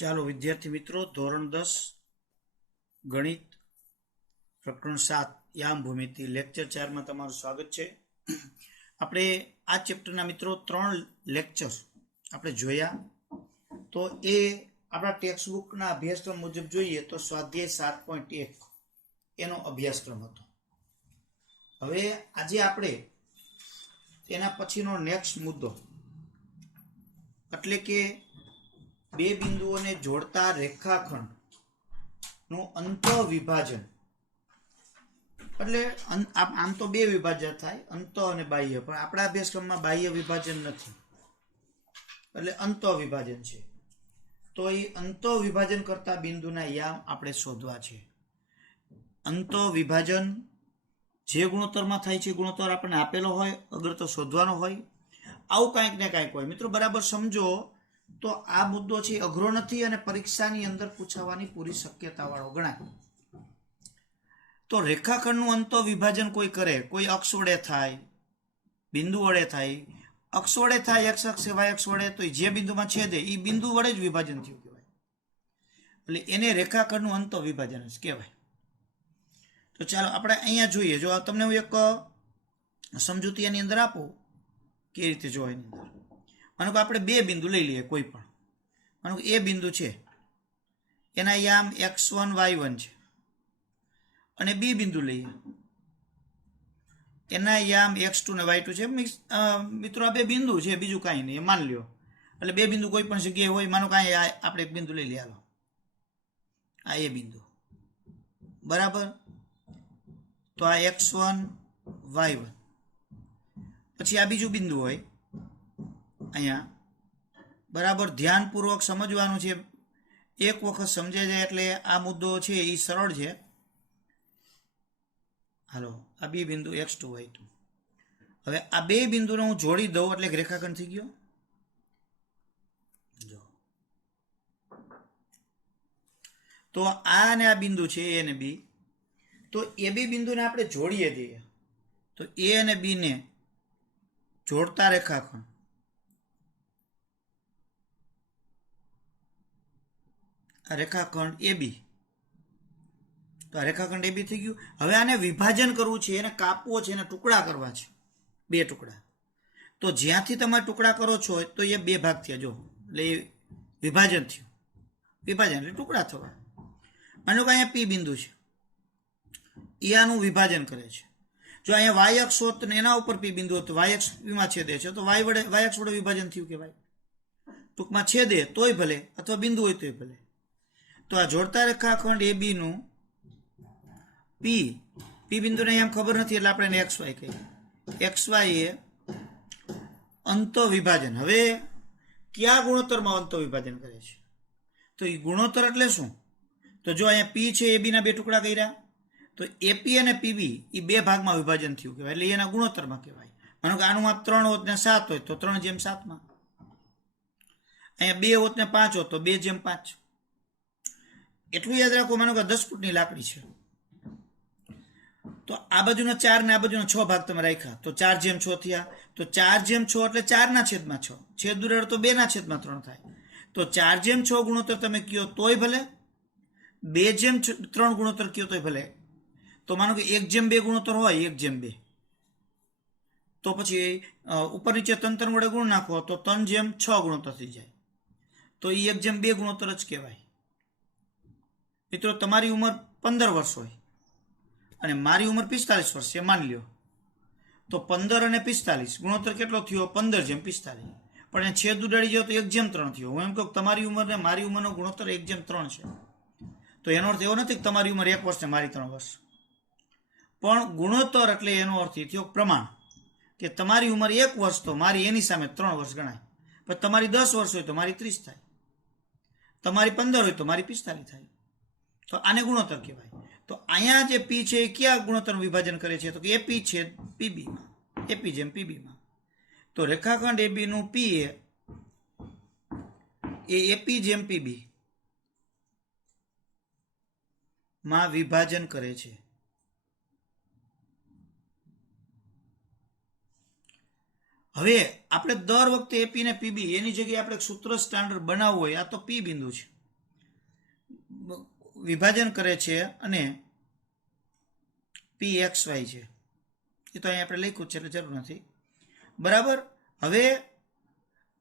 ચાલો વિદ્યાર્થી મિત્રો, ધોરણ 10 ગણિત પ્રકરણ 7 યામ ભૂમિતિ લેક્ચર 4 માં તમારું સ્વાગત છે. આપણે આ ચેપ્ટરના મિત્રો 3 લેક્ચર આપણે જોયા. તો એ આપણા ટેક્સ્ટબુકના અભ્યાસક્રમ મુજબ જોઈએ તો સ્વાધ્યાય 7.1 એનો અભ્યાસક્રમ હતો. હવે આજે આપણે તેના પછીનો નેક્સ્ટ મુદ્દો એટલે કે બે બિંદુઓને જોડતા રેખાખંડ નું અંતઃવિભાજન. એટલે આમ તો બે વિભાજન થાય, અંત અને બાહ્ય, પણ આપણા અભ્યાસક્રમમાં બાહ્ય વિભાજન નથી, એટલે અંતઃવિભાજન છે. તો એ અંતઃવિભાજન કરતા બિંદુના યામ આપણે શોધવા છે. અંતઃવિભાજન જે ગુણોત્તરમાં થાય છે, ગુણોત્તર આપણને આપેલો હોય, અગર તો શોધવાનો હોય, આવું કાંઈક ને કાંઈક હોય. મિત્રો બરાબર સમજો તો આ મુદ્દો છે અઘરો નથી અને પરીક્ષાની અંદર પૂછાવાની પૂરી શક્યતાવાળો ગણાય. તો રેખાખંડનું અંતઃવિભાજન કોઈ કરે, કોઈ અક્ષ વડે થાય, બિંદુ વડે થાય, અક્ષ વડે થાય, એક્સ અક્ષ વાય અક્ષ વડે, તો જે બિંદુમાં છેદે એ બિંદુ વડે જ વિભાજન થયું કહેવાય. એટલે એને રેખાખંડનું અંતઃવિભાજન જ કહેવાય. તો ચાલો આપણે અહીંયા જોઈએ. જો તમને હું એક સમજૂતી એની અંદર આપું કે રીતે જો એની અંદર માનો કે આપણે બે બિંદુ લઈ લઈએ કોઈ પણ. માનો કે એ બિંદુ છે એના યામ x1 y1 છે, અને બી બિંદુ લઈએ એના યામ x2 ને y2 છે. મિત્રો આ બે બિંદુ છે, બીજું કાંઈ નહીં, માન લ્યો. એટલે બે બિંદુ કોઈ પણ જગ્યાએ હોય, માનો કે આપણે એક બિંદુ લઈ લઈએ, હાલો આ એ બિંદુ બરાબર. તો આ x1 y1, પછી આ બીજું બિંદુ હોય અહીંયા બરાબર. ધ્યાનપૂર્વક સમજવાનું છે, એક વખત સમજે જાય એટલે આ મુદ્દો છે એ સરળ છે. હાલો આ બે બિંદુ x2 y2. હવે આ બે બિંદુને હું જોડી દઉં એટલે રેખાખંડ થઈ ગયો. જો તો આ અને આ બિંદુ છે એ અને બી, તો એ બે બિંદુને આપણે જોડીએ દઈએ તો એ અને બી ને જોડતા રેખાખંડ રેખાખંડ એ બી. તો આ રેખાખંડ એ બી થઈ ગયું. હવે આને વિભાજન કરવું છે, એને કાપવો છે, એને ટુકડા કરવા છે, બે ટુકડા. તો જ્યાંથી તમે ટુકડા કરો છો તો એ બે ભાગ થયા. જો એટલે એ વિભાજન થયું, વિભાજન એટલે ટુકડા થવા. માનો કે અહીંયા પી બિંદુ છે, એ આનું વિભાજન કરે છે. જો અહીંયા વાય અક્ષ હોત ને એના ઉપર પી બિંદુ હોત, વાય અક્ષ પીમાં છેદે છે, તો વાય અક્ષ વડે વિભાજન થયું કહેવાય. ટૂંકમાં છેદે તોય ભલે, અથવા બિંદુ હોય તોય ભલે. તો આ જોડતા રેખાખંડ એ બી નું પી બિંદુને એમ ખબર નથી એટલે આપણે એને એક્સ વાય કહીએ. એક્સ વાય એ અંતઃવિભાજન. હવે કયા ગુણોત્તરમાં અંતઃવિભાજન કરે છે? તો એ ગુણોત્તર એટલે શું? તો જો અહીંયા પી છે, એ બી ના બે ટુકડા કર્યા, તો એપી અને પીબી એ બે ભાગમાં વિભાજન થયું કહેવાય, એટલે એના ગુણોત્તરમાં કહેવાય. માનો કે આનું માપ 3 હોત ને 7 હોય તો 3/7. અહીંયા 2 હોત ને 5 હોત તો 2/5. એટલું યાદ રાખો. માનો કે 10 ફૂટની લાકડી છે, તો આ બાજુના 4 ને આ બાજુના 6 ભાગ તમે રાખ્યા, તો 4/6 થયા. તો 4/6 એટલે 4/6, છેદ દૂર તો 2/3 થાય. તો 4/6 ગુણોત્તર તમે કયો તોય ભલે, 2/3 ગુણોત્તર કયો તોય ભલે. તો માનો કે 1/2 ગુણોત્તર હોય, 1/2, તો પછી ઉપર નીચે તંત્ર વડે ગુણ નાખો તો 3/6 ગુણોત્તર થઈ જાય. તો એ 1/2 ગુણોત્તર જ કહેવાય. મિત્રો તમારી ઉંમર 15 વર્ષ હોય અને મારી ઉંમર 45 વર્ષ છે માની લ્યો, તો 15 અને 45 ગુણોત્તર કેટલો થયો? 15/45. પણ એ છેદ ઉડાડી જાવ તો 1/3 થયો. હું એમ કહું તમારી ઉંમર ને મારી ઉંમરનો ગુણોત્તર 1/3 છે. તો એનો અર્થ એવો નથી કે તમારી ઉંમર 1 વર્ષ ને મારી 3 વર્ષ. પણ ગુણોત્તર એટલે એનો અર્થ એ થયો પ્રમાણ, કે તમારી ઉંમર 1 વર્ષ તો મારી એની સામે 3 વર્ષ ગણાય. પણ તમારી 10 વર્ષ હોય તો મારી 30 થાય, તમારી 15 હોય તો મારી 45 થાય. તો આને ગુણોત્તર કહેવાય. તો અહીંયા જે પી છે એ કયા ગુણોત્તરનું વિભાજન કરે છે? તો કે એપી છે પીબીમાં, એપી જેમ પીબીમાં. તો રેખાખંડ એબી નું પી એ એપી જેમ પીબી માં વિભાજન કરે છે. હવે આપણે દર વખતે એપી ને પીબી એની જગ્યાએ આપણે સૂત્ર સ્ટાન્ડર્ડ બનાવવું હોય, આ તો પી બિંદુ છે, વિભાજન કરે છે અને પી એક્સ વાય છે. એ તો અહીં આપણે લખ્યું છે એટલે જરૂર નથી. બરાબર. હવે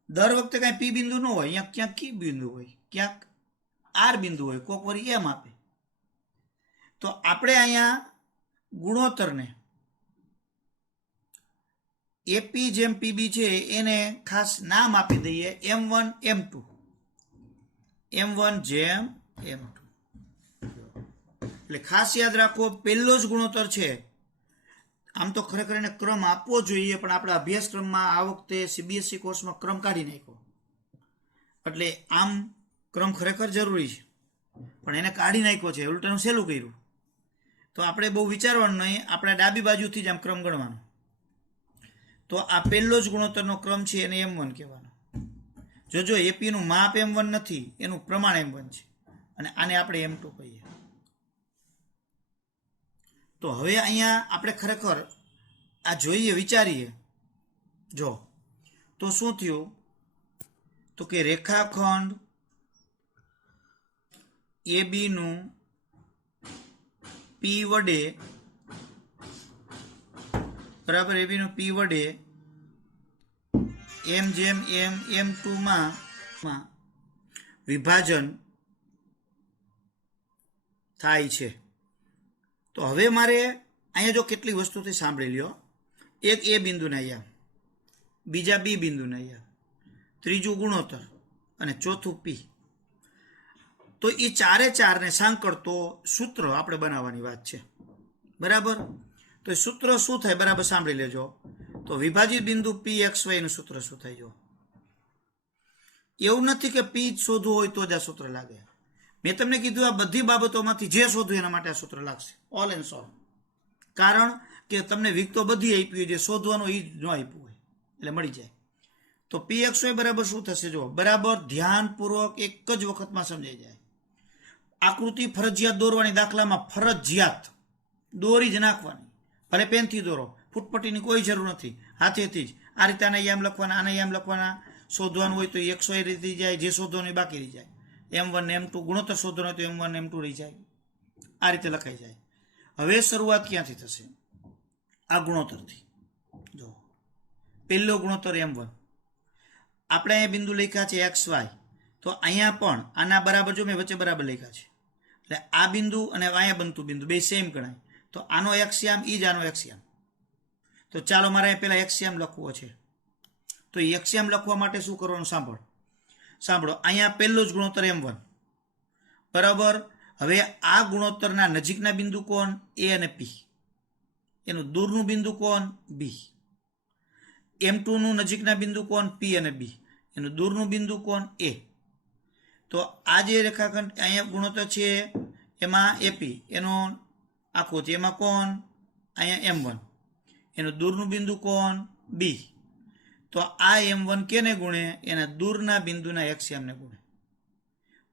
દર વખતે કાંઈ પી બિંદુ ન હોય, અહીંયા ક્યાંક કી બિંદુ હોય, ક્યાંક આર બિંદુ હોય, કોક વળી એમ આપે. તો આપણે અહીંયા ગુણોત્તરને એપી જેમ પીબી છે એને ખાસ નામ આપી દઈએ M1 M2. M1 જેમ M2. એટલે ખાસ યાદ રાખો, પહેલો જ ગુણોત્તર છે. આમ તો ખરેખર એને ક્રમ આપવો જોઈએ, પણ આપણા અભ્યાસક્રમમાં આ વખતે સીબીએસઈ કોર્સમાં ક્રમ કાઢી નાખ્યો. એટલે આમ ક્રમ ખરેખર જરૂરી છે, પણ એને કાઢી નાખ્યો છે, ઉલટાનું સહેલું કર્યું. તો આપણે બહુ વિચારવાનું નહીં, આપણે ડાબી બાજુથી જ આમ ક્રમ ગણવાનો. તો આ પહેલો જ ગુણોત્તરનો ક્રમ છે એને M1 કહેવાનો. જોજો એપીનું માપ M1 નથી, એનું પ્રમાણ M1 છે, અને આને આપણે M2 કહીએ. તો હવે અહીંયા આપણે ખરેખર આ જોઈએ, વિચારીએ. જો તો શું થયું, તો કે રેખાખંડ AB નું P વડે, બરાબર, AB નું P વડે M જેમ M M2 માં વિભાજન થાય છે. તો હવે મારે અહીંયા જો કેટલી વસ્તુથી સાંભળી લ્યો. એક એ બિંદુને અહીંયા, બીજા બી બિંદુને અહીંયા, ત્રીજું ગુણોત્તર અને ચોથું પી. તો એ ચારે ચારને સાંકળતો સૂત્ર આપણે બનાવવાની વાત છે. બરાબર. તો એ સૂત્ર શું થાય, બરાબર સાંભળી લેજો. તો વિભાજિત બિંદુ પી એક્સ વાય નું સૂત્ર શું થાય? જો એવું નથી કે પી શોધવું હોય તો જ આ સૂત્ર લાગે. મેં તમને કીધું આ બધી બાબતોમાંથી જે શોધવું એના માટે આ સૂત્ર લાગશે, ઓલ એન્ડ સોલ. કારણ કે તમને વિગતો બધી આપી હોય, જે શોધવાનું એ ન આપ્યું હોય એટલે મળી જાય. તો પી એક્સ વાય બરાબર શું થશે? જો બરાબર ધ્યાનપૂર્વક એક જ વખતમાં સમજાઈ જાય. આકૃતિ ફરજિયાત દોરવાની, દાખલામાં ફરજિયાત દોરી જ નાખવાની. ભલે પેનથી દોરો, ફૂટપટ્ટીની કોઈ જરૂર નથી, હાથેથી જ આ રીતે આને આમ લખવાના, આને આમ લખવાના. શોધવાનું હોય તો એક્સ વાય રહી જાય, જે શોધવાનું બાકી રહી જાય. M1 M2 ગુણોત્તર શોધવાનો હોય તો M1 M2 રહી જાય. આ રીતે લખાઈ જાય. હવે શરૂઆત ક્યાંથી થશે? આ ગુણોત્તરથી. જો પહેલો ગુણોત્તર M1, આપણે અહીંયા બિંદુ લખ્યા છે XY. તો અહીંયા પણ આના બરાબર, જો મેં વચ્ચે બરાબર લખ્યા છે, એટલે આ બિંદુ અને અહીંયા બનતું બિંદુ બે સેમ ગણાય. તો આનો એક્સિયામ ઈ જ આનો એક્સિયામ. તો ચાલો મારે પહેલા એક્સિયામ લખવો છે. તો એ એક્સિયામ લખવા માટે શું કરવાનું? સાંભળો. અહીંયા પહેલો જ ગુણોત્તર M1, બરાબર. હવે આ ગુણોત્તરના નજીકના બિંદુ કોણ? A અને P. એનું દૂરનું બિંદુ કોણ? B. M2 નું નજીકના બિંદુ કોણ? P અને B. એનું દૂરનું બિંદુ કોણ? A. તો આ જે રેખાખંડ અહીંયા ગુણોત્તર છે એમાં AP એનો આખો છે, એમાં કોણ? અહીંયા M1. એનું દૂરનું બિંદુ કોણ? B. તો આ M1 કેને ગુણે? એના દૂરના બિંદુના એક્સિયામને ગુણે.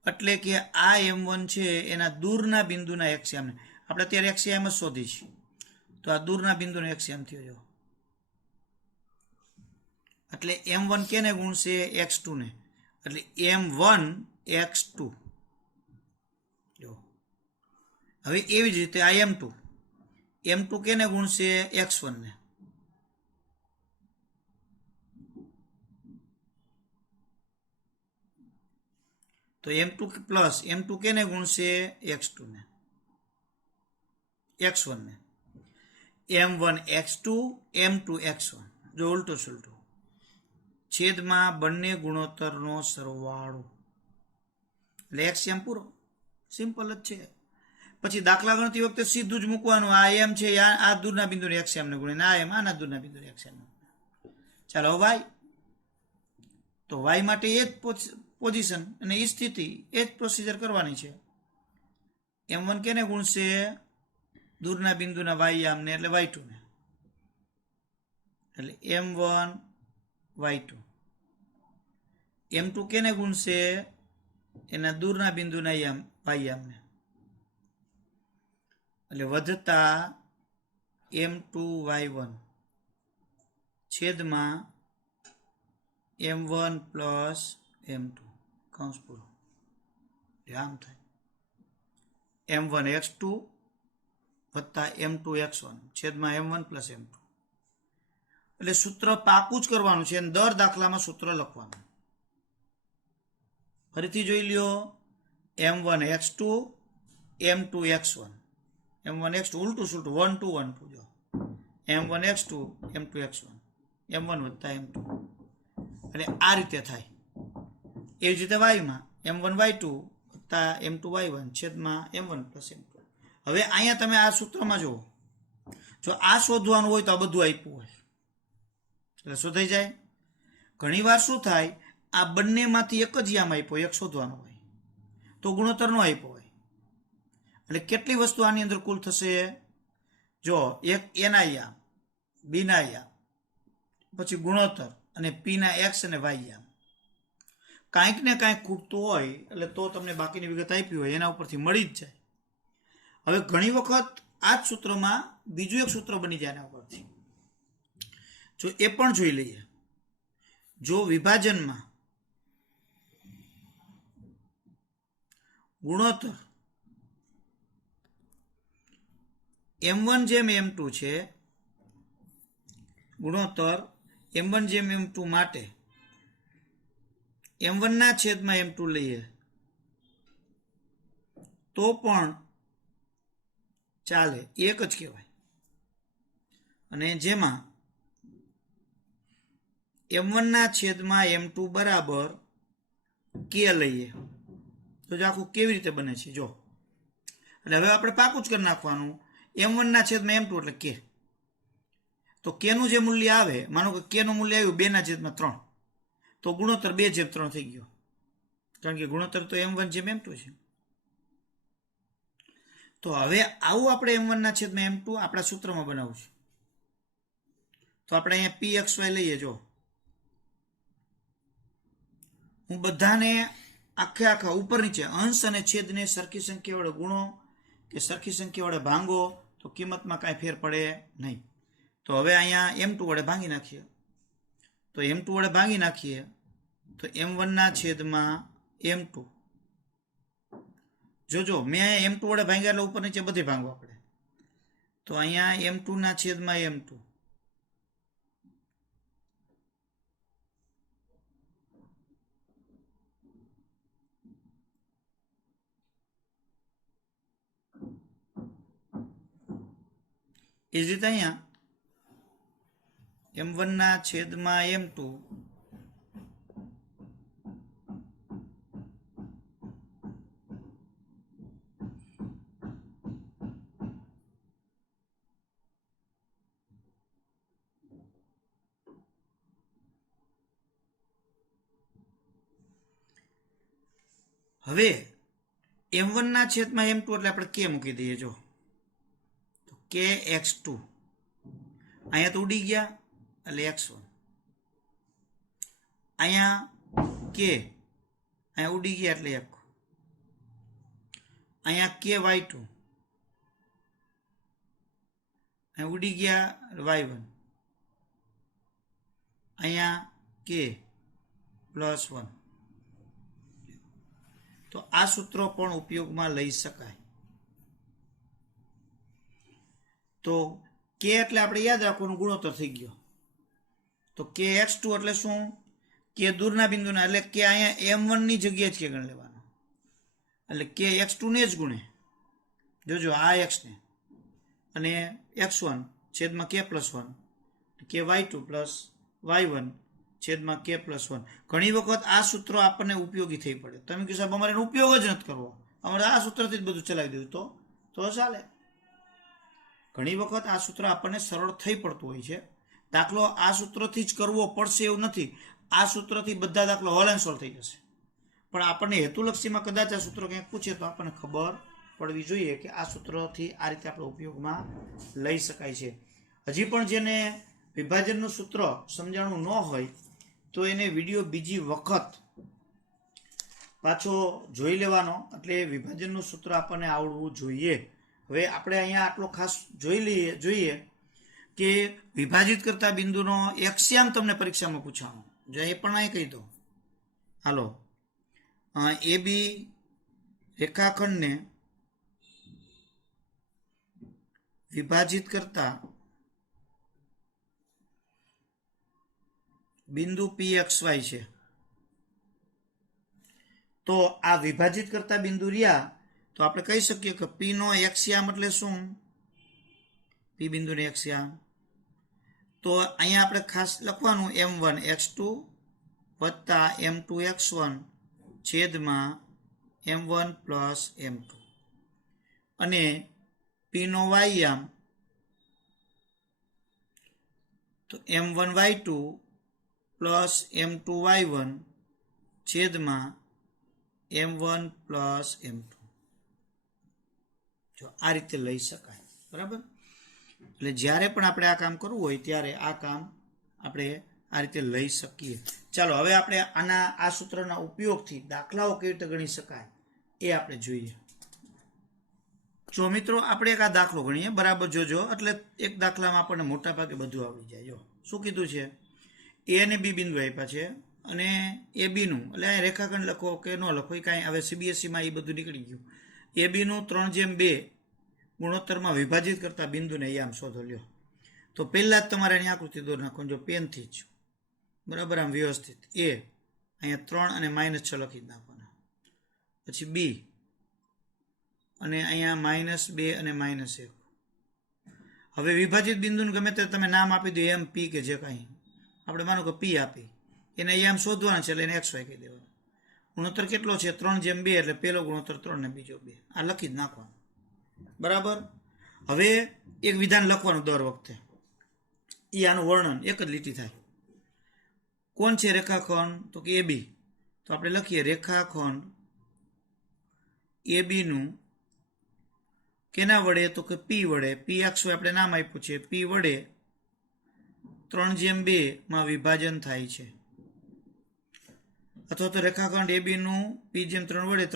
એટલે કે આ M1 છે એના દૂરના બિંદુના એક્સિયામને. આપણે અત્યારે એક્સિયામ જ શોધીશું. તો આ દૂરના બિંદુનો એક્સિયામ થયો. એટલે M1 કેને ગુણશે? X2 ને. એટલે M1 X2. જો હવે એવી જ રીતે આ M2 કેને ગુણશે? X1 ને. તો M2 પ્લસ M2 કેને ગુણશે? X2 ને, X1 ને. M1 X2 M2 X1. જો ઉલટો સુલટો છેદમાં બંને ગુણોત્તરનો સરવાળો. એટલે એક્સિયમ પૂરો. સિમ્પલ જ છે. પછી દાખલા ગણતી વખતે સીધું જ મૂકવાનું. આ M છે, આ દૂરના બિંદુની એક્સિયમને ગુણે, આ M આના દૂરના બિંદુની એક્સિયમને. ચાલો Y. તો Y માટે એ જ પોઝિશન અને એ સ્થિતિ, એ જ પ્રોસિજર કરવાની છે. M1 કેને ગુણશે? દૂરના બિંદુના Y-યામને, એટલે Y2 ને. એટલે M1 Y2. M2 કેને ગુણશે? એના દૂરના બિંદુના Y-યામને. એટલે વધતા M2 Y1 છેદમાં M1 પ્લસ M2 કૌંસ પૂરો. આમ થાય. m1x2 વત્તા m2x1 છેદમાં m1 પ્લસ m2. એટલે સૂત્ર પાકું જ કરવાનું છે અને દર દાખલામાં સૂત્ર લખવાનું. ફરીથી જોઈ લ્યો, m1x2 m2x1 m1x2 ઉલટું સુલટું 1 2 1 2 જો m1x2 m2x1 m1 વત્તા m2 અને આ રીતે થાય. એ જ રીતે વાયમાં m1y2 વત્તા m2y1 છેદમાં m1 પ્લસ m2. હવે અહીંયા તમે આ સૂત્રમાં જુઓ, જો આ શોધવાનું હોય તો આ બધું આપ્યું હોય એટલે શોધાઈ જાય. ઘણીવાર શું થાય, આ બંનેમાંથી એક જ યામ આપ્યો, એક શોધવાનો હોય તો ગુણોત્તર નો આપ્યો હોય. એટલે કેટલી વસ્તુ આની અંદર કુલ થશે? જો એક એના યામ, બીના યામ, પછી ગુણોત્તર અને પીના એક્સ અને વાય યામ. કાંઈક ને કાંઈક ખૂટતું હોય એટલે તો તમને બાકીની વિગત આપી હોય એના ઉપરથી મળી જ જાય. હવે ઘણી વખત આ જ સૂત્રમાં બીજું એક સૂત્ર બની જાય એના ઉપરથી. જો એ પણ જોઈ લઈએ. જો વિભાજનમાં ગુણોત્તર m1 જેમ m2 છે, ગુણોત્તર m1 જેમ m2 માટે m1 ના છેદમાં m2 લઈએ તો પણ ચાલે, એક જ કહેવાય. અને જેમાં m1 ના છેદમાં m2 બરાબર k લઈએ તો આખું કેવી રીતે બને છે જો. એટલે હવે આપણે પાકું જ કરી નાખવાનું. m1 ના છેદમાં m2 એટલે k. તો k નું જે મૂલ્ય આવે, માનો કે k નું મૂલ્ય આવ્યું 2 ના છેદમાં 3, તો ગુણોત્તર 2/3 થઈ ગયો, કારણ કે ગુણોત્તર તો m1 જેમ m2 છે. તો હવે આવું આપણે m1 ના છેદમાં m2 આપણા સૂત્રમાં બનાવવું છે. તો આપણે અહીંયા pxy લઈએ. જો હું બધાને આખા ઉપર નીચે અંશ અને છેદને સરખી સંખ્યા વડે ગુણો કે સરખી સંખ્યા વડે ભાંગો તો કિંમતમાં કાંઈ ફેર પડે નહીં. તો હવે અહીંયા m2 વડે ભાંગી નાખીએ. તો m2 વડે ભાંગી નાખીએ તો m1 ના છેદમાં m2. જોજો મેં અહીંયા m2 વડે ભાંગ્યા એટલે ઉપર નીચે બધે ભાંગો આપણે. તો અહીંયા m2 ના છેદમાં m2. એ જ રીતે અહીંયા m1 ના છેદમાં m2 હવે m1 ના છેદમાં m2 એટલે આપણે k મૂકી દઈએ. જો તો k x2 અહીંયા તો ઉડી ગયા એટલે x1, અહીંયા k અહીંયા ઉડી ગયા એટલે 1, અહીંયા k y2 અહીંયા ઉડી ગયા y1, અહીંયા k +1. તો આ સૂત્રો પણ ઉપયોગમાં લઈ શકાય. તો k એટલે આપણે યાદ રાખવાનું ગુણોત્તર થઈ ગયો. તો k x2 એટલે શું? k દૂરના બિંદુના, એટલે k અહીંયા m1 ની જગ્યાએ જ k ગણ લેવાનો, એટલે k x2 ને જ ગુણે. જોજો આ x ને, અને x1 છેદમાં k +1 k y2 + y1 છેદમાં k +1. ઘણી વખત આ સૂત્ર આપણને ઉપયોગી થઈ પડે. તમે કહો સાહેબ અમારે એનો ઉપયોગ જ નથી કરવો, અમારે આ સૂત્રથી જ બધું ચલાવી દેવું, તો ચાલે. ઘણી વખત આ સૂત્ર આપણને સરળ થઈ પડતું હોય છે. દાખલો આ સૂત્રથી જ કરવો પડશે એવું નથી. આ સૂત્રથી બધા દાખલો હોલ એન્ડ સોલ્વ થઈ જશે. પણ આપણને હેતુલક્ષીમાં કદાચ આ સૂત્ર ક્યાંક પૂછે તો આપણને ખબર પડવી જોઈએ કે આ સૂત્રથી આ રીતે આપણે ઉપયોગમાં લઈ શકાય છે. હજી પણ જેને વિભાજનનું સૂત્ર સમજાણું ન હોય તો એને વિડીયો બીજી વખત પાછો જોઈ લેવાનો, એટલે વિભાજનનું સૂત્ર આપણને આવડવું જોઈએ. હવે આપણે અહીંયા આટલો ખાસ જોઈએ કે વિભાજિત કરતા બિંદુનો એક્સ્યામ તમને પરીક્ષામાં પૂછવાનો. જો એ પણ અહીં કહી દો. હાલો, AB રેખાખંડને વિભાજિત કરતા બિંદુ PXY છે, તો આ વિભાજિત કરતા બિંદુ રહ્યા તો આપણે કહી શકીએ કે P નો એક્સયામ એટલે શું? P બિંદુનો એક્સયામ તો અહીંયા આપણે ખાસ લખવાનું M1 x2 વત્તા M2 x1 છેદમાં M1 પ્લસ M2 અને P નો વાયયામ તો M1 y2 plus M2 y1 છેદમાં M1 પ્લસ M2 જો આ રીતે લઈ શકાય, બરાબર. એટલે જ્યારે પણ આપણે આ કામ કરવું હોય ત્યારે આ કામ આપણે આ રીતે લઈ શકીએ. ચાલો હવે આપણે આ સૂત્રના ઉપયોગથી દાખલાઓ કેવી રીતે ગણી શકાય એ આપણે જોઈએ. જો મિત્રો આપણે એક આ દાખલો ગણીએ, બરાબર જોજો, એટલે એક દાખલામાં આપણને મોટા ભાગે બધું આવડી જાય. જો શું કીધું છે, A અને B બિંદુ આપ્યા છે અને AB નું એટલે અહીં રેખાખંડ લખો કે ન લખો એ કાંઈ હવે CBSEમાં એ બધું નીકળી ગયું. AB નું 3:2 ગુણોત્તરમાં વિભાજિત કરતા બિંદુને આમ શોધો લ્યો. તો પહેલા જ તમારે એની આકૃતિ દોરી નાખવાની, જો પેનથી જ, બરાબર, આમ વ્યવસ્થિત. A અહીંયા 3 અને -6 લખી જ નાખવાના. પછી B અને અહીંયા -2 અને -1. હવે વિભાજિત બિંદુને ગમે તે તમે નામ આપી દો, M P કે જે કાંઈ, આપણે માનો કે P આપી, એને આમ શોધવાના છે એટલે એને XY કહી દેવાનું. ગુણોત્તર કેટલો છે? 3:2 એટલે પહેલો ગુણોત્તર 3 ને બીજો 2. આ લખી જ નાખવાનું, બરાબર. હવે એક વિધાન લખવાનું દર વખતે, એ આનું વર્ણન એક જ લીટી થાય. કોણ છે રેખાખંડ? તો કે AB. તો આપણે લખીએ રેખાખંડ AB નું કેના વડે? તો કે P વડે. PXY આપણે નામ આપ્યું છે. P વડે 3:2 માં વિભાજન થાય છે. અથવા તો રેખાખંડ AB નું P/3 વડે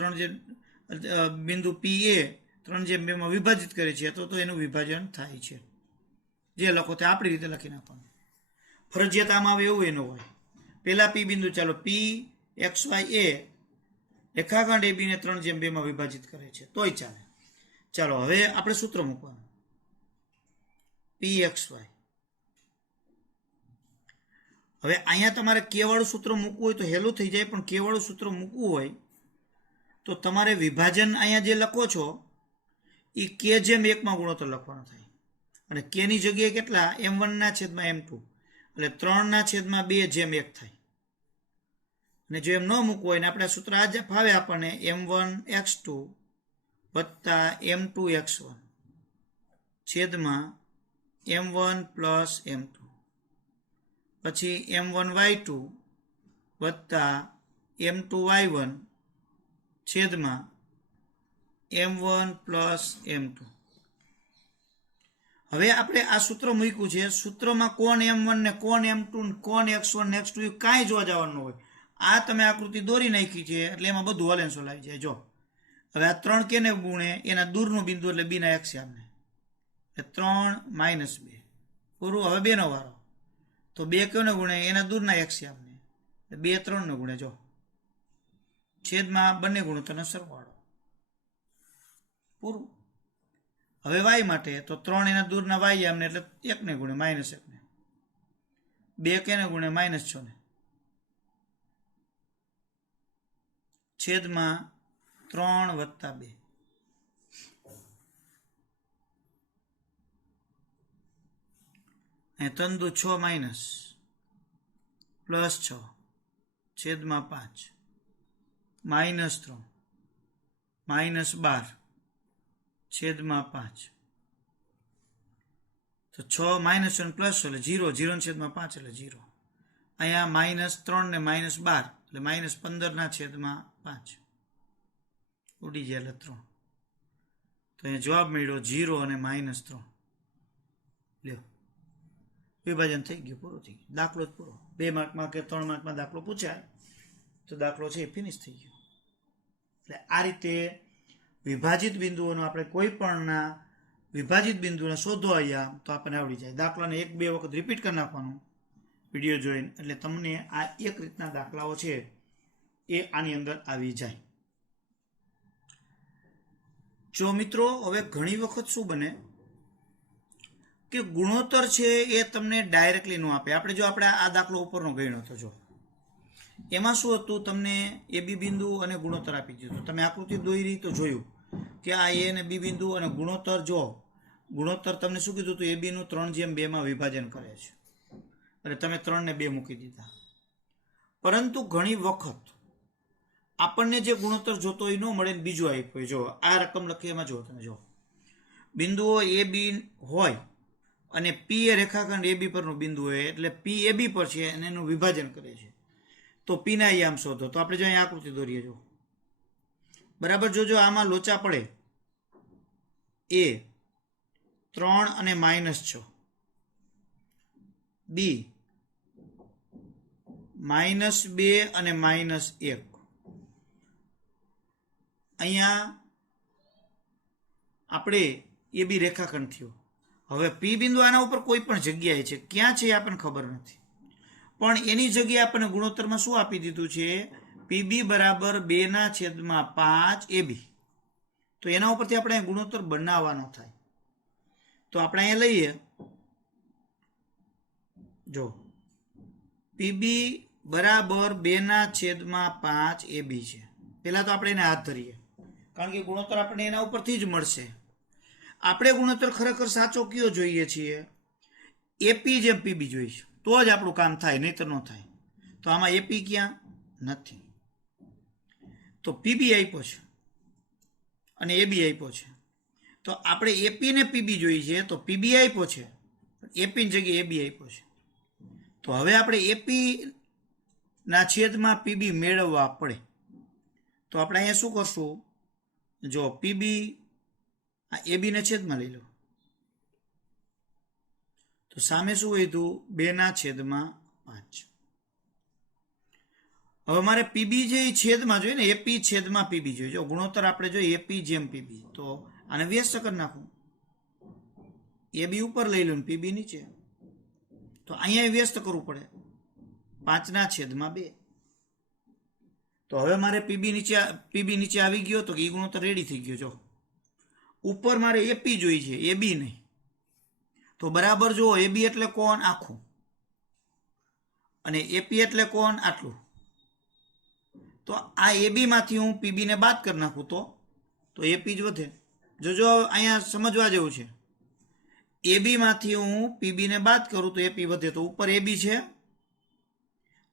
બિંદુ PA 3:2 માં વિભાજિત કરે છે, તો એનું વિભાજન થાય છે. જે લખો તે આપણી રીતે લખી નાખવાનું. ફરજિયાત આમાં આવે એવું એનું હોય. પહેલા P બિંદુ, ચાલો PXY એ રેખાખંડ AB ને 3:2 માં વિભાજિત કરે છે, તોય ચાલે. ચાલો હવે આપણે સૂત્ર મૂકવાનું. PXY. હવે અહીંયા તમારે K વાળું સૂત્ર મૂકવું હોય તો હેલું થઈ જાય, પણ K વાળું સૂત્ર મૂકવું હોય તો તમારે વિભાજન અહીંયા જે લખો છો એ K/1 માં ગુણોત્તર લખવાનો થાય. અને K ની જગ્યાએ કેટલા? M1/M2 એટલે 3/2/1 થાય. અને જો એમ ન મૂકવું હોય ને આપણે સૂત્ર આજે ફાવે આપણને M1 x2 વત્તા M2 x1 છેદમાં M1 પ્લસ M2 પછી M1 y2 વત્તા M2 y1 છેદમાં M1 પ્લસ M2. હવે આપણે આ સૂત્ર મૂક્યું છે. સૂત્રમાં કોણ M1 ને કોણ M2 ને કોણ x1 ને x2 કાંઈ જોવા જવાનું હોય. આ તમે આકૃતિ દોરી નાખી છે એટલે એમાં બધું હલેન્સો લાવી જાય. જો હવે આ 3 કેને ગુણે? એના દૂરનું બિંદુ એટલે B ના એક્સયામને, 3 - 2 પૂરું. હવે 2 નો વારો, તો 2 કેને ગુણે? એના દૂરના એક્સયામને, 2 3 ને ગુણે. જો છેદમાં બંને ગુણોત્તરનો સરવાળો, પૂરું. હવે y માટે તો 3 એના દૂરના વાયયામને એટલે 1 ને ગુણે -1 ને, 2 કેને ગુણે? -6 ને, છેદમાં 3 વત્તા 2. અહીં 3 દુ 6 માઇનસ પ્લસ 6 છેદમાં 5 -3 -12 છેદમાં 5. તો 6 -1 પ્લસ એટલે 0, 0 છેદમાં 5 એટલે 0. અહીંયા -3 ને -12 એટલે -15/5 ઉડી જાય એટલે 3. તો અહીંયા જવાબ મળ્યો 0 અને -3. લ્યો, વિભાજન થઈ ગયું, પૂરું થઈ ગયું. દાખલો જ પૂરો. 2 માર્કમાં કે 3 માર્કમાં દાખલો પૂછાય તો દાખલો છે એ ફિનિશ થઈ ગયો. એટલે આ રીતે વિભાજિત બિંદુઓનો આપણે કોઈ પણના વિભાજિત બિંદુને શોધવા આવ્યા તો આપણને આવડી જાય. દાખલાને 1-2 વખત રિપીટ કરી નાખવાનું વિડીયો જોઈને, એટલે તમને આ એક રીતના દાખલાઓ છે એ આની અંદર આવી જાય. જો મિત્રો હવે ઘણી વખત શું બને કે ગુણોત્તર છે એ તમને ડાયરેક્ટલી ન આપે. આપણે આ દાખલો ઉપરનો ગણ્યો હતો, જો એમાં શું હતું, તમને એ બી બિંદુ અને ગુણોત્તર આપી દીધું. તમે આકૃતિ દોરી તો જોયું કે આ એ અને બી બિંદુ અને ગુણોત્તર, જો ગુણોત્તર તમને શું કીધું હતું, એ બીનું 3/2 વિભાજન કરે છે, એટલે તમે 3 ને 2 મૂકી દીધા. પરંતુ ઘણી વખત આપણને જે ગુણોત્તર જોતો હોય ન મળે, બીજું આપ્યું. જો આ રકમ લખી, એમાં જો તમે જો બિંદુઓ એ બી હોય અને પી એ રેખાખંડ એ બી પરનું બિંદુ હોય, એટલે પી એ બી પર છે અને એનું વિભાજન કરે છે. તો પી ના આયામ શોધો. તો આપણે જો અહીં આકૃતિ દોરીએ, જો બરાબર જોજો, આમાં લોચા પડે એ 3 અને -6, બી -2 અને -1. અહીંયા આપણે એ બી રેખાખંડ થયો. હવે પી બિંદુ આના ઉપર કોઈ પણ જગ્યાએ છે, ક્યાં છે એ આપણને ખબર નથી, પણ એની જગ્યાએ આપણને ગુણોત્તરમાં શું આપી દીધું છે, પીબી બરાબર 2/5 AB. તો એના ઉપરથી આપણે ગુણોત્તર બનાવવાનો થાય. તો આપણે અહીંયા લઈએ, જો પીબી બરાબર 2/5 AB છે. પહેલા તો આપણે એને હાથ ધરીએ, કારણ કે ગુણોત્તર આપણને એના ઉપરથી જ મળશે. આપણે ગુણોત્તર ખરેખર સાચો કયો જોઈએ છીએ, એપી જેમ પીબી જોઈએ, તો જ આપણું કામ થાય, નહીતર ન થાય. તો આમાં એપી ક્યાં નથી, તો પીબી આપ્યો છે અને એબી આપ્યો છે. તો આપણે એપી ને પીબી જોઈએ છે, તો પીબી આપ્યો છે, એપીની જગ્યાએ એબી આપ્યો છે. તો હવે આપણે એપી ના છેદમાં પીબી મેળવવા પડે. તો આપણે અહીંયા શું કરશું, જો પીબી આ એબી ને છેદમાં લઈ લો, તો સામે શું વધ્યું, 2/5. હવે મારે પીબી જે છેદમાં જોઈએ ને, એપી છેદમાં પીબી જોઈએ. જો ગુણોત્તર આપણે જોઈએ એપી જેમ પીબી, તો આને વ્યસ્ત કરી નાખું, એબી ઉપર લઈ લો ને પીબી નીચે. તો અહીંયા વ્યસ્ત કરવું પડે, 5/2. તો હવે મારે પીબી નીચે આવી ગયો, તો એ ગુણોત્તર રેડી થઈ ગયો. જો ઉપર મારે એપી જોઈ છે, એબી નહીં. તો બરાબર જુઓ, એબી એટલે કોણ આખું, અને એપી એટલે કોણ આટલું. તો આ એબી માંથી હું પીબી ને બાદ કરી નાખું, તો એપી જ વધે. જો અહીંયા સમજવા જેવું છે, એબી માંથી હું પીબી ને બાદ કરું તો એપી વધે. તો ઉપર એબી છે,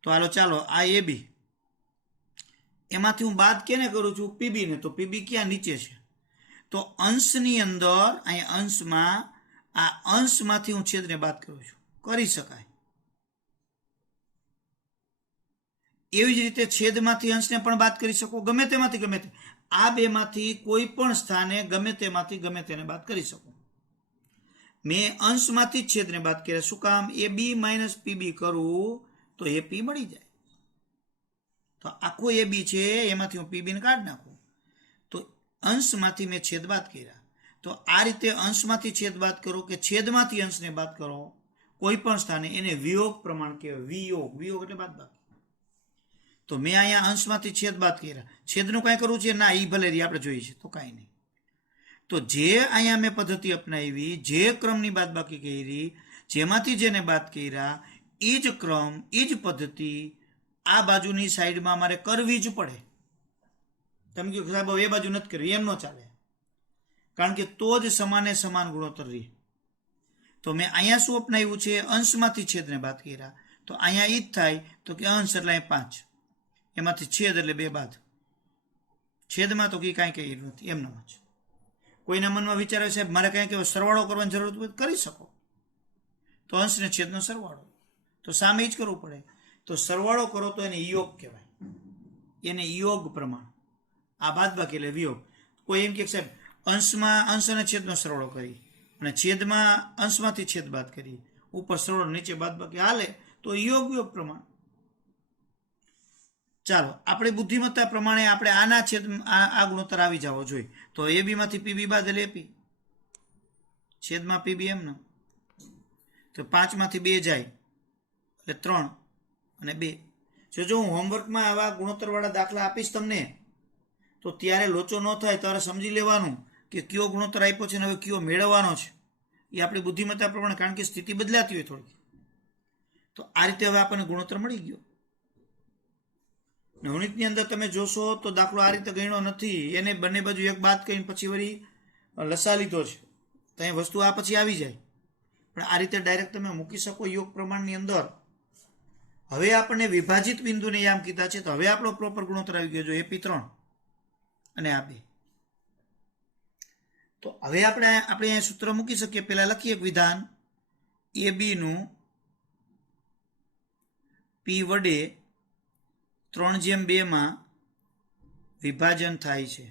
તો ચાલો આ એબી, એમાંથી હું બાદ કેને કરું છું, પીબી ને. તો પીબી ક્યાં, નીચે છે. તો અંશની અંદર, અહીંયા અંશમાં, આ અંશમાંથી હું છેદને બાદ કરું છું, કરી શકાય. એવી જ રીતે છેદમાંથી અંશને પણ બાદ કરી શકો, ગમે તેમાંથી ગમે તે. આ બેમાંથી કોઈ પણ સ્થાને ગમે તેમાંથી ગમે તેને બાદ કરી શકો. મેં અંશમાંથી જ છેદને બાદ કર્યા. શું કામ, એ બી માઇનસ પીબી કરું તો એ પી મળી જાય. તો આખો એ બી છે, એમાંથી હું પીબી ને કાઢી નાખું, તો અંશમાંથી મેં છેદ બાદ કર્યા. તો આ રીતે અંશમાંથી છેદ બાદ કરો કે છેદમાંથી અંશને બાદ કરો કોઈ પણ સ્થાને, એને વિયોગ પ્રમાણ કહેવાય. વિયોગ એટલે બાદબાકી. તો મેં અહીંયા અંશમાંથી છેદ બાદ કર્યા. છેદનું કાંઈ કરવું છે ના, એ ભલે આપણે જોઈએ છે, તો કાંઈ નહીં. તો જે અહીંયા મેં પદ્ધતિ અપનાવી, જે ક્રમની બાદબાકી કરી, જેમાંથી જેને બાદ કર્યા, એ જ ક્રમ, એ જ પદ્ધતિ આ બાજુની સાઈડમાં મારે કરવી જ પડે. તમે કહો સાહેબ એ બાજુ નથી કરવી, એમ ન ચાલે, કારણ કે તો જ સમાને સમાન ગુણોત્તર રહે. તો મેં અહીંયા શું અપનાવ્યું છે, અંશમાંથી છેદને બાદ કર્યા. તો અહીંયા ઈ જ થાય, તો કે અંશ એટલે 5, એમાંથી છેદ એટલે 2 બાદ. છેદમાં તો કાંઈ કહી નથી, એમનો જ. કોઈના મનમાં વિચારે સાહેબ મારે કાંઈ કહેવાય સરવાળો કરવાની જરૂર હોય કરી શકો, તો અંશ ને છેદનો સરવાળો, તો સામે જ કરવું પડે. તો સરવાળો કરો તો એને યોગ કહેવાય, એને યોગ પ્રમાણ. આ બાદબાકી એટલે વિયોગ. કોઈ એમ કે સાહેબ અંશમાં અંશ અને છેદનો સરવાળો કરી, અને છેદમાં અંશમાંથી છેદ બાદ કરી, ઉપર સરવાળો નીચે બાદબાકી હાલે, તો યોગ પ્રમાણ. ચાલો, આપણી બુદ્ધિમત્તા પ્રમાણે આપણે આના છેદ આ ગુણોત્તર આવી જવો જોઈએ. તો એ બી માંથી પીબી બાદ એટલે એપી, છેદમાં પીબી એમ ને. તો 5 માંથી 2 જાય એટલે 3 અને 2. જો હું હોમવર્કમાં આવા ગુણોત્તરવાળા દાખલા આપીશ તમને, તો ત્યારે લોચો ન થાય, ત્યારે સમજી લેવાનું કે કયો ગુણોત્તર આપ્યો છે ને હવે કયો મેળવવાનો છે. એ આપણી બુદ્ધિમત્તા પ્રમાણે, કારણ કે સ્થિતિ બદલાતી હોય થોડી. તો આ રીતે હવે આપણને ગુણોત્તર મળી ગયો. નવનીતની અંદર તમે જોશો તો દાખલો આ રીતે ગણ્યો નથી, એને બંને બાજુ એક બાદ કરીને પછી વળી લસા લીધો છે, તો અહીં વસ્તુ આ પછી આવી જાય. પણ આ રીતે ડાયરેક્ટ તમે મૂકી શકો યોગ પ્રમાણની અંદર. હવે આપણને વિભાજિત બિંદુને યામ કીધા છે, તો હવે આપણો પ્રોપર ગુણોત્તર આવી ગયો. જો AP 3 અને આ 2. તો હવે આપણે અહીંયા સૂત્ર મૂકી શકીએ. પહેલા લખીએ વિધાન, AB નું P વડે 3/2 માં વિભાજન થાય છે.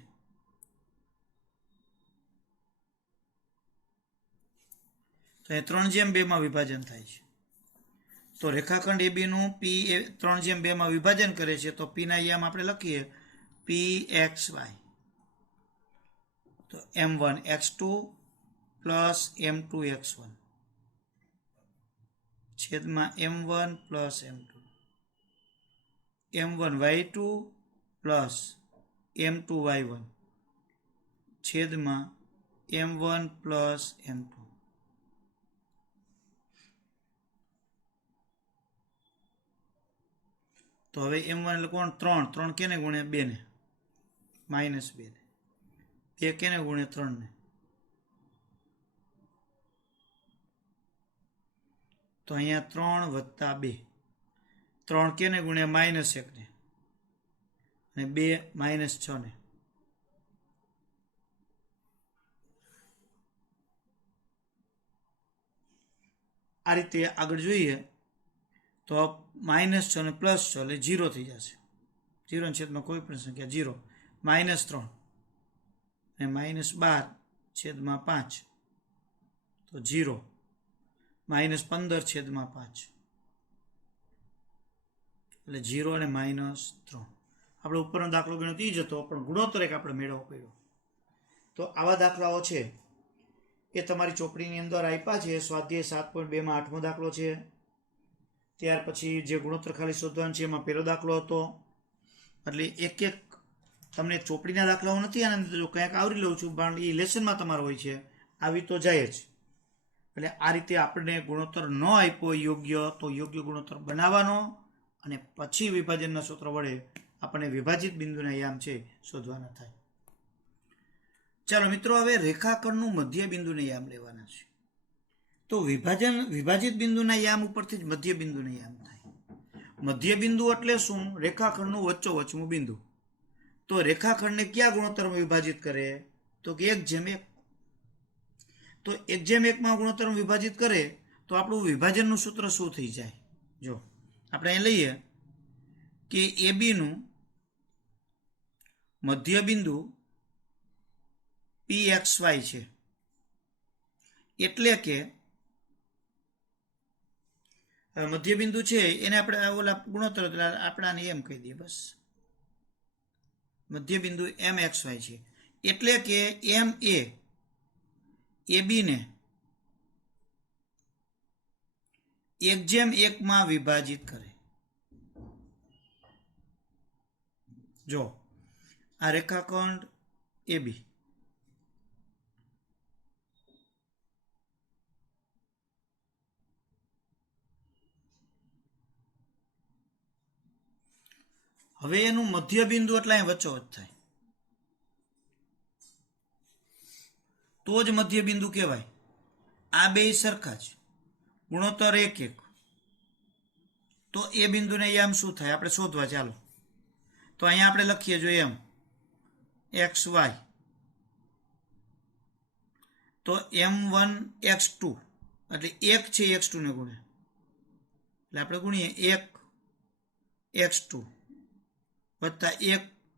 તો એ 3/2 માં વિભાજન થાય છે. તો રેખાખંડ AB નું P 3/2 માં વિભાજન કરે છે. તો P ના યામ આપણે લખીએ PXY. તો M1x2 પ્લસ M2x1 છેદમાં M1 plus M2, M1y2 plus M2y1 છેદમાં M1 પ્લસ M2. તો હવે M1 એટલે કોણ? 3 કેને ગુણે? 2 ને, -2 ને. 2 કેને ગુણે? 3 ને. તો અહીંયા 3 વત્તા 2. 3 કેને ગુણે? -1 ને, અને 2 -6 ને. આ રીતે આગળ જોઈએ તો -6 અને +6 એટલે 0 થઈ જશે. 0 છેદમાં કોઈ પણ સંખ્યા 0. -3 અને -12 છેદમાં 5 તો 0. -15 છેદમાં 5 એટલે 0 અને -3. આપણે ઉપરનો દાખલો ગણ્યો તે જ હતો, પણ ગુણોત્તર એક આપણે મેળવવો પડ્યો. તો આવા દાખલાઓ છે એ તમારી ચોપડીની અંદર આપ્યા છે. સ્વાધ્યાય 7.2 માં 8મો દાખલો છે. ત્યાર પછી જે ગુણોત્તર ખાલી શોધવાનું છે એમાં પહેલો દાખલો હતો. એટલે એક એક તમને ચોપડીના દાખલાઓ નથી આનંદ, જો કંઈક આવરી લઉં છું, પણ એ લેસનમાં તમારો હોય છે, આવી તો જાય જ. એટલે આ રીતે આપણને ગુણોત્તર ન આપ્યો યોગ્ય, તો યોગ્ય ગુણોત્તર બનાવવાનો અને પછી વિભાજનના સૂત્ર વડે આપણને વિભાજિત બિંદુના યામ છે શોધવાના થાય. ચાલો મિત્રો, હવે રેખાખંડનું મધ્ય બિંદુને યામ લેવાના છે. તો વિભાજિત બિંદુના યામ ઉપરથી જ મધ્ય બિંદુને યામ થાય. મધ્ય બિંદુ એટલે શું? રેખાખંડનું વચ્ચોવચનું બિંદુ. તો રેખાખંડને કયા ગુણોત્તરમાં વિભાજિત કરે? તો કે 1/1. તો 1/1 માં ગુણોત્તર વિભાજિત કરે તો આપણું વિભાજનનું સૂત્ર શું થઈ જાય? જો આપણે અહીં લઈએ કે AB નું મધ્ય બિંદુ PXY છે, એટલે કે મધ્ય બિંદુ છે એને આપણે ઓલા ગુણોત્તર આપણે આને એમ કહી દઈએ બસ. મધ્ય બિંદુ MXY છે, એટલે કે MA AB ને 1/1 માં વિભાજિત કરે. જો આ રેખાખંડ AB, હવે એનું મધ્ય બિંદુ એટલે અહીં વચ્ચોવચ થાય તો જ મધ્ય બિંદુ કહેવાય. આ બે સરખા જ, ગુણોત્તર 1/1. તો એ બિંદુને યામ શું થાય આપણે શોધવા. ચાલો, તો અહીંયા આપણે લખીએ જો એમ XY. તો M1x2 એટલે 1 છે x2 ને ગુણે, એટલે આપણે ગુણીએ 1x2 વત્તા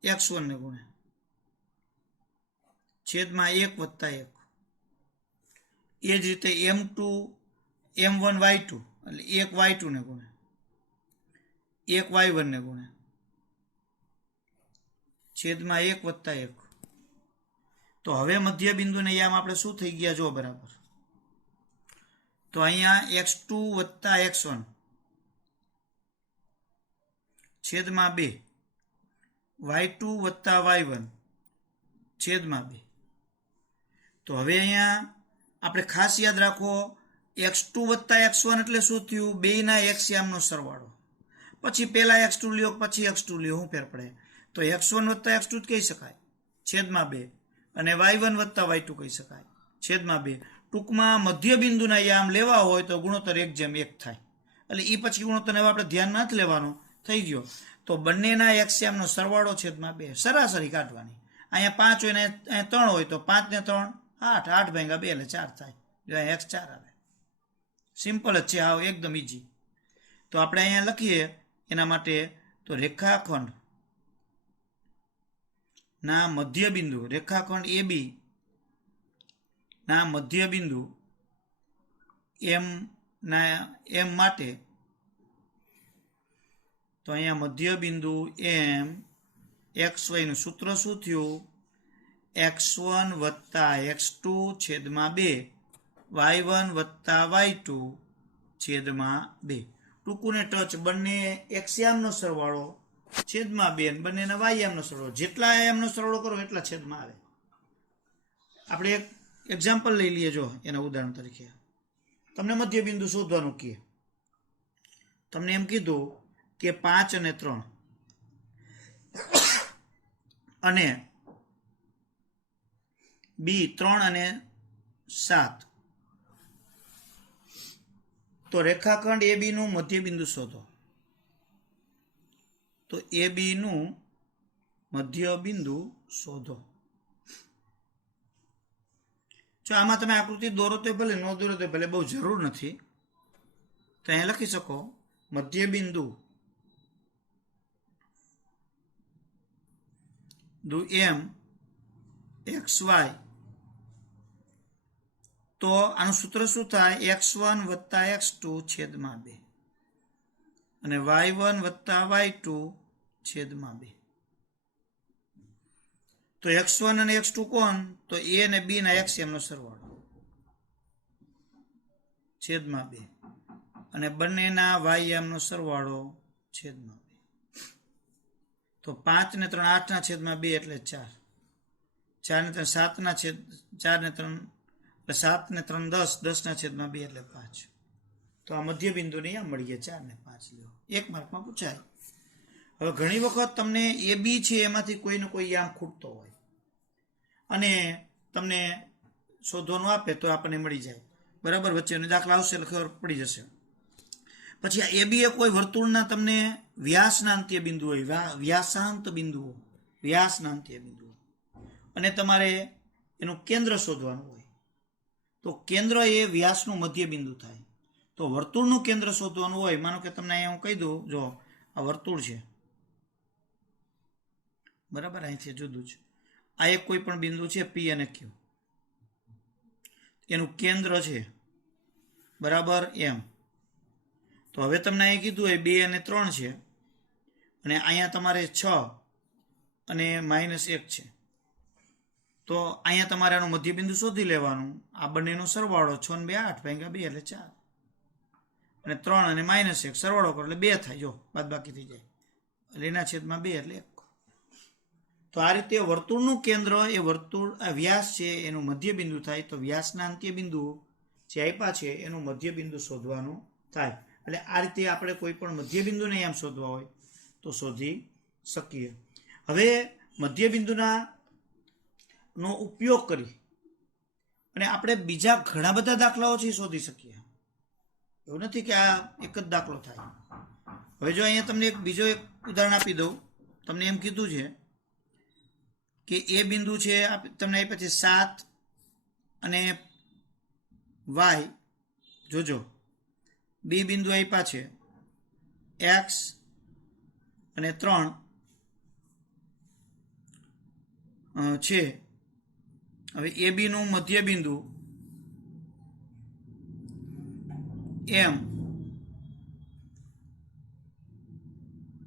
1x1 ને ગુણે છેદમાં 1 વત્તા 1. એ જ રીતે M1y2 એટલે 1y2 ને ગુણે 1y1 ને ગુણે છેદમાં 1 વત્તા 1. તો હવે મધ્ય બિંદુને યામ આપણે શું થઈ ગયા જો બરાબર. તો અહીંયા x2 વત્તા x1 છેદમાં 2, y2 વત્તા y1 છેદમાં 2. તો હવે અહીંયા આપણે ખાસ યાદ રાખો x2 વત્તા x1 એટલે શું થયું? બેયના એક્સયામનો સરવાળો. પછી પહેલા x2 લ્યો પછી x2 લ્યો, શું ફેર પડે? તો x1 વત્તા x2 જ કહી શકાય છેદમાં 2, અને y1 વત્તા y2 કહી શકાય છેદમાં 2. ટૂંકમાં મધ્ય બિંદુના યામ લેવા હોય તો ગુણોત્તર 1:1 થાય. એટલે એ પછી ગુણોત્તર હવે આપણે ધ્યાન નથી લેવાનો, થઈ ગયો. તો બંનેના એક્સયામનો સરવાળો છેદમાં 2, સરાસરી કાઢવાની. અહીંયા 5 હોય ને અહીંયા 3 હોય તો 5 ને 3 8, 8 ભાગ્યા 2 એટલે 4 થાય. જો અહીંયા x 4 આવે. સિમ્પલ જ છે, આવ એકદમ ઈજી. તો આપણે અહીંયા લખીએ એના માટે તો રેખાખંડ ના મધ્ય બિંદુ, રેખાખંડ AB ના મધ્ય બિંદુ M માટે, તો અહીંયા મધ્ય બિંદુ M XY નું સૂત્ર શું થયું? x1 વત્તા x2 છેદમાં 2, y1 વત્તા y2 છેદમાં 2. ટૂંકું ને ટચ બંને એક્સયામનો સરવાળો છેદમાં 2 અને બંનેના વાયયામનો સરવાળો. જેટલા આયામનો સરવાળો કરો એટલા છેદમાં આવે. આપણે એક એક્ઝામ્પલ લઈ લઈએ. જો એના ઉદાહરણ તરીકે તમને મધ્ય બિંદુ શોધવાનું કહે. તમને એમ કીધું કે 5 અને 3 અને બી 3 અને 7, તો રેખાખંડ AB નું મધ્ય બિંદુ શોધો. તો AB નું મધ્ય બિંદુ શોધો. જો આમાં તમે આકૃતિ દોરો તો ભલે, ન દોરો તો ભલે, બહુ જરૂર નથી. તો અહીંયા લખી શકો મધ્ય બિંદુ M XY. તો આનું સૂત્ર શું થાય? x1 વત્તા x2 છેદમાં 2 અને y1 વત્તા y2 છેદમાં 2. તો x1 અને x2 કોણ? તો a અને b ના એક્સયામનો સરવાળો છેદમાં 2 અને બંનેના વાયયામનો સરવાળો છેદમાં 2. તો 5 ને 3 8 ના છેદમાં 2 એટલે 4, 4 ને 3 7 ના છેદ 4 ને 3 7 ને 3 10, 10 ના છેદમાં 2 એટલે 5. તો આ મધ્ય બિંદુને અહીંયા મળી ગયા 4 ને 5 લ્યો. એક માર્કમાં પૂછાય. હવે ઘણી વખત તમને AB છે એમાંથી કોઈને કોઈ યામ ખૂટતો હોય અને તમને શોધવાનું આપે તો આપણને મળી જાય. બરાબર, વચ્ચેનો દાખલા આવશે એટલે ખબર પડી જશે. પછી આ AB એ કોઈ વર્તુળના તમને વ્યાસના અંત્ય બિંદુ હોય, વ્યાસાંત બિંદુઓ, વ્યાસના અંત્ય બિંદુઓ, અને તમારે એનું કેન્દ્ર શોધવાનું હોય. તો કેન્દ્ર એ વ્યાસનું મધ્ય બિંદુ થાય. તો વર્તુળનું કેન્દ્ર શોધવાનું હોય. માનો કે તમને અહીંયા હું કહી દઉં, જો આ વર્તુળ છે, બરાબર, અહીંથી જુદું છે. આ એક કોઈ પણ બિંદુ છે P અને Q, એનું કેન્દ્ર છે બરાબર M. તો હવે તમને અહીં કીધું હોય 2 અને 3 છે અને અહીંયા તમારે 6 અને -1 છે. તો અહીંયા તમારે આનું મધ્ય બિંદુ શોધી લેવાનું. આ બંનેનો સરવાળો 6 ને 2 8 ભાગ્યા 2 એટલે 4 અને 3 અને -1 સરવાળો કરો એટલે 2 થાય. જો બાદબાકી થઈ જાય એટલે એના છેદમાં 2 એટલે 1. તો આ રીતે વર્તુળનું કેન્દ્ર એ વર્તુળ આ વ્યાસ છે એનું મધ્ય બિંદુ થાય. તો વ્યાસના અંત્ય બિંદુ જે આપ્યા છે એનું મધ્ય બિંદુ શોધવાનું થાય. એટલે આ રીતે આપણે કોઈ પણ મધ્ય બિંદુને એમ શોધવા હોય તો શોધી શકીએ. હવે મધ્ય બિંદુના નો ઉપયોગ કરી અને આપણે બીજા ઘણા બધા દાખલાઓ છે શોધી શકીએ. એવું નથી કે આ એક જ દાખલો થાય. હવે જો અહીંયા તમને બીજો એક ઉદાહરણ આપી દઉં. તમને એમ કીધું છે કે એ બિંદુ છે તમને આપ્યા છે 7 અને y, જોજો. બી બિંદુ આપ્યા છે x અને 3 છે. હવે એ બી નું મધ્ય બિંદુ M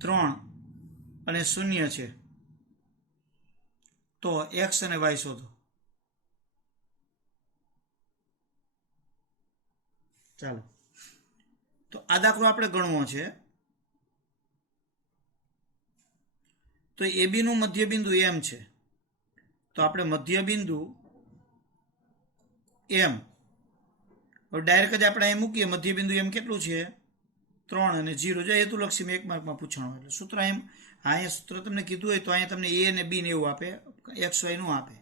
3 અને 0 છે. તો x અને y શોધો. ચાલો, તો આ દાખલો આપણે ગણવો છે. તો એ બી નું મધ્ય બિંદુ M છે. તો આપણે મધ્ય બિંદુ M હવે ડાયરેક્ટ જ આપણે અહીં મૂકીએ મધ્યબિંદુ એમ કેટલું છે 3 અને 0 જો હેતુલક્ષી મેં 1 માર્કમાં પૂછવાનું એટલે સૂત્ર એમ અહીંયા સૂત્ર તમને કીધું હોય તો અહીંયા તમને એ અને બી ને એવું આપે એક્સ વાય નું આપે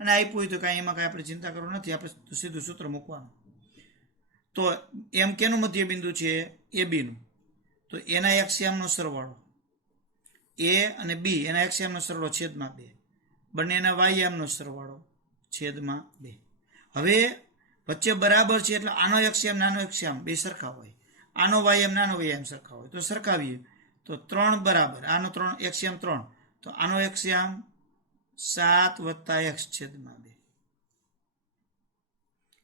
અને આપ્યું હોય તો કાંઈ એમાં કાંઈ આપણે ચિંતા કરવાની નથી આપણે સીધું સૂત્ર મૂકવાનું તો એમ કેનું મધ્યબિંદુ છે એ બીનું તો એના એક્સિયામનો સરવાળો એ અને બી એના એક્સિયામનો સરવાળો છેદમાં 2 બંનેના વાયયામનો સરવાળો છેદમાં 2 હવે વચ્ચે બરાબર છે એટલે આનો એક્સિયામ નાનો એક્સિયામ બે સરખા હોય આનો વાયયામ નાનો વાયયામ સરખા હોય તો સરખાવીએ તો 3 બરાબર આનો 3 એક્સિયામ 3 તો આનો એક્સિયામ 7 + x છેદમાં 2